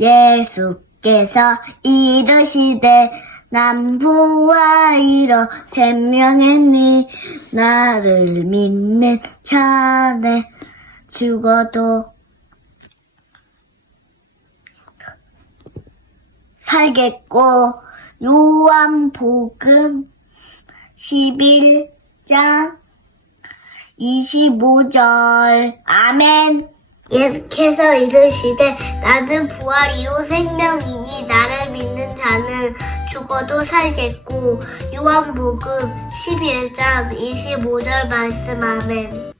예수께서 이르시되 남부와 이러 생명했니 나를 믿는 자네. 죽어도 살겠고 요한복음 11장 25절. 아멘 예수께서 이르시되 나는 부활이요 생명이니 나를 믿는 자는 죽어도 살겠고 요한복음 11장 25절 말씀 아멘